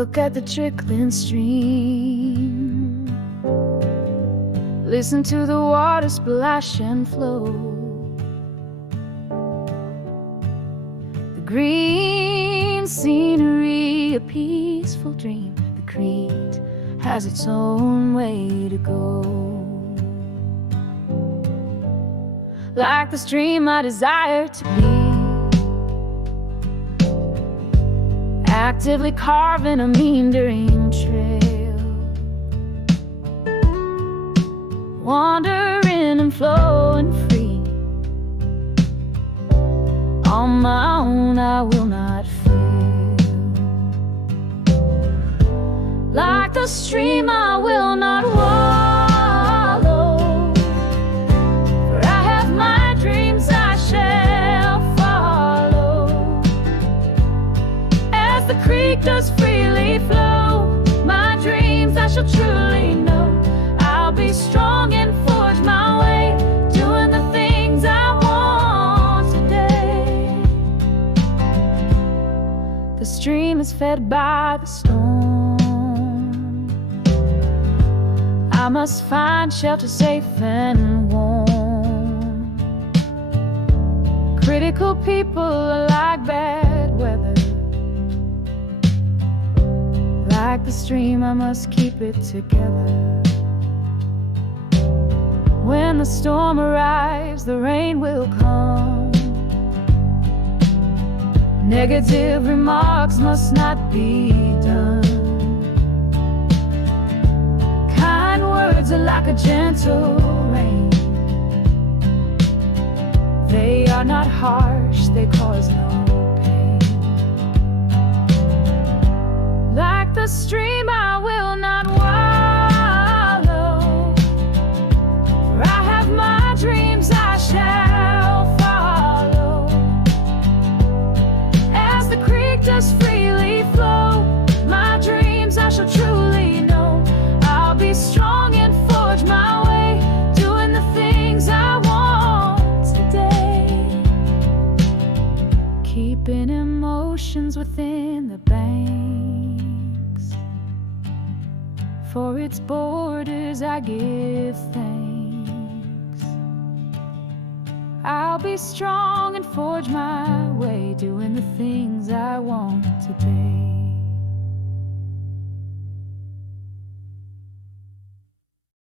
Look at the trickling stream, listen to the water splash and flow. The green scenery, a peaceful dream. The creed has its own way to go. Like the stream I desire to be, actively carving a meandering trail, wandering and flowing free. On my own I will not fail. Like the stream I will not wallow, for I have my dreams I shall follow. As the creek does freely flow, my dreams I shall truly know. I'll be strong and forge my way, doing the things I want today. The stream is fed by the storm, I must find shelter safe and warm. Critical people are like bad weather. Like the stream, I must keep it together. When the storm arrives, the rain will come. Negative remarks must not be done. Kind words are like a gentle rain. They are not harsh, they cause no pain. Like the stream I will not wallow, for I have my dreams I shall follow. As the creek does freely flow, my dreams I shall truly know. I'll be strong and forge my way, doing the things I want today. Keeping emotions within the banks, for its borders I give thanks. I'll be strong and forge my way, doing the things I want today.